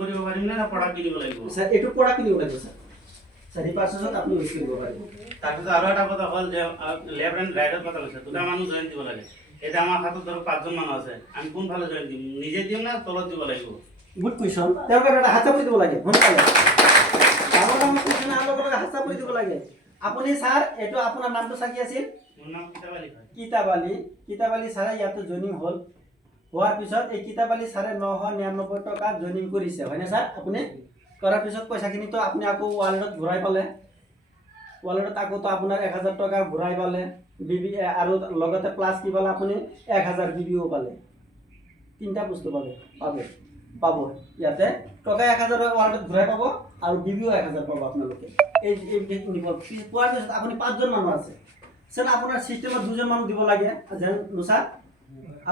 কৰিব পাৰিম না প্ৰডাক্ট কিনিব লাগিব স্যাৰ এটু প্ৰোডাক্ট কিনিব লাগিব স্যাৰ স্যাৰ এই পাৰ্সেন্ট আপনি ইউজ কৰিব পাৰিব তাৰপিছত আৰু এটা কথা হ'ল যে লেফ্ট এণ্ড ৰাইটৰ কথা কৈছে দুটা মানুহ জইন দিব লাগে এতিয়া আমাৰ হাতত ধৰক 5জন মানুহ আছে আমি কোনফালে জইন দিম নিজে দিম না তলত দিব লাগিব গুড কুৱেশ্যন তেওঁলোকে এটা হাত চাপৰি দিব লাগে সোনকালে ডাঙৰ ডাঙৰ কুৱেশ্যন আলোক লগত হাত চাপৰি দিব লাগে আপুনি স্যাৰ এটো আপোনাৰ নামটো সাকি আছিল মোৰ নাম কিতাবালী হয় কিতাবালী স্যাৰে ইয়াতে জইনিং হল হোৱাৰ পিছত এই কিতাবালী স্যাৰে 999 টকা জইনিং কৰিছে হয়নে স্যাৰ আপুনি কৰাৰ পিছত পইচাখিনি তো আপুনি আকৌ ওয়ালেটত ঘূৰাই পালে ওয়ালেটত আকৌ তো আপোনাৰ 1000 টকা ঘূৰাই পালে বিবি আৰু লগতে প্লাস কি পালে আপুনি 1000 বিবিও পালে তিনটা বস্তু পাব ইয়াতে টকা 1000 ওয়ালেটত ঘূৰাই পাব আৰু বিবিও 1000 পাব আপোনালোকে এই নিব পোৱাৰ পিছত আপুনি 5জন মানুহ আছে স্যাৰ আপোনাৰ সিস্টেমত 2জন মানুহ দিব লাগে যেন নুসা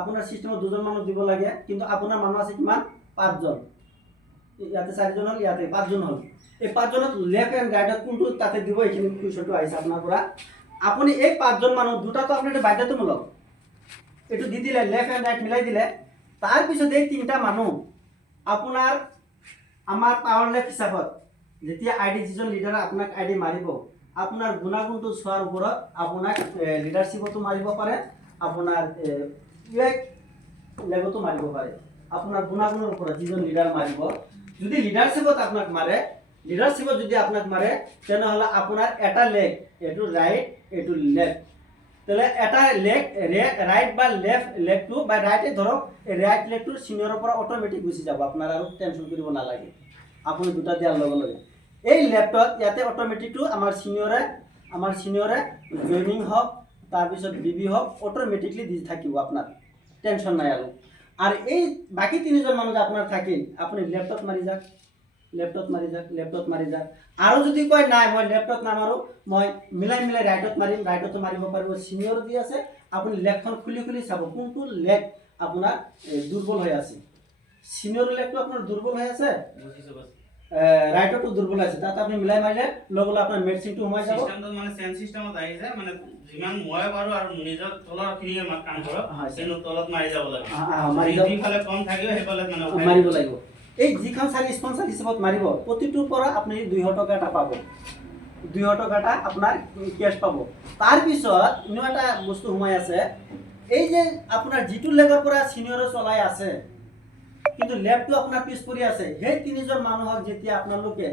আপোনাৰ সিস্টেমত 2জন মানুহ দিব লাগে কিন্তু আপোনাৰ মানুহ আছে কিমান 5জন ইয়াতে 4জন হল ইয়াতে 5জন হল এই 5জনত লেফট এন্ড রাইটত কোনটো তাতে দিব এইখিনি কুৱেশ্যনটো আহিছে আপোনাৰ পৰা আপুনি এই 5জন মানুহ দুটা তো আপোনাৰ বাধ্যতামূলক এটো দি দিলে লেফট এন্ড ৰাইট মিলাই দিলে তাৰ পিছত এই তিনটা মানুহ আপোনাৰ আমাৰ পাৱাৰ লেফট হিচাপত যেতিয়া আইডি যিজন লিডাৰ আপোনাক আইডি মাৰিব আপোনাৰ গুণাগুণটো চোৱাৰ ওপৰত আপোনাক লিডাৰশিপতো মাৰিব পাৰে আপোনাৰ ইউএক লেগতো মাৰিব পাৰে আপোনাৰ গুণাগুণৰ ওপৰত যিজন লিডাৰ মাৰিব যদি লিডাৰশিপত আপোনাক মাৰে লিডাৰশিপত যদি আপোনাক মাৰে তেনেহলে আপোনাৰ এটা লেগ এটো ৰাইট এটো লেফট তেলে এটা লেগ ৰাইট বা লেফট লেগটো বা ৰাইটে ধৰক ৰাইট লেগটোৰ সিনিয়ৰৰ পৰা অটোমেটিক গুচি যাব আপোনাৰ আৰু টেনশন কৰিব নালাগে আপুনি দুটা দিয়াৰ লগে লগে এই লেফটত ইয়াতে অটোমেটিকটো আমাৰ সিনিয়ৰে জইনিং হওক তাৰপিছত বিবি হওক অটোমেটিকলি দি থাকিব আপোনাৰ টেনশন নাই আৰু এই বাকি 3জন মানুহ আপোনাৰ থাকিল আপুনি লেফটত মাৰি যাক আৰু যদি কয় নাই মই লেফটত নামাৰো মই মিলাই ৰাইটত মাৰিম ৰাইটতো মাৰিব পাৰিব সিনিয়ৰ দি আছে আপুনি লেগখন খুলি চাব কোনটো লেগ আপোনাৰ দুৰ্বল হৈ আছে সিনিয়ৰ লেগটো আপোনাৰ দুৰ্বল হৈ আছে ৰাইটটো দুৰ্বল আছে তাত আপনি মিলাই মাৰিলে লগলে আপোনাৰ মেডিসিনটো সোমাই যাব সিস্টেমটো মানে সেন্স সিস্টেমত আহি যায় মানে যিমান মই পাৰো আৰু নিজৰ তলৰ খিনি কাম কৰক সেনো তলত মাৰি যাব লাগে মাৰি যাব যিফালে কম থাকিব সেইফালে মানে মাৰিব লাগিব এই যিখন চাৰি স্পন্সৰ হিচাপত মাৰিব প্ৰতিটোৰ পৰা আপুনি 200 টকা এটা পাব 200 টকা এটা আপোনাৰ কেছ পাব তাৰ পিছত ইনো এটা বস্তু সোমাই আছে এই যে আপোনাৰ যিটো লেগৰ পৰা সিনিয়ৰ চলাই আছে কিন্তু লেফটটো আপোনাৰ পিছ পৰি আছে সেই 3জন মানুহক যেতিয়া আপোনালোকে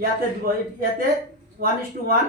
ইয়াতে দিব ইয়াতে 1:1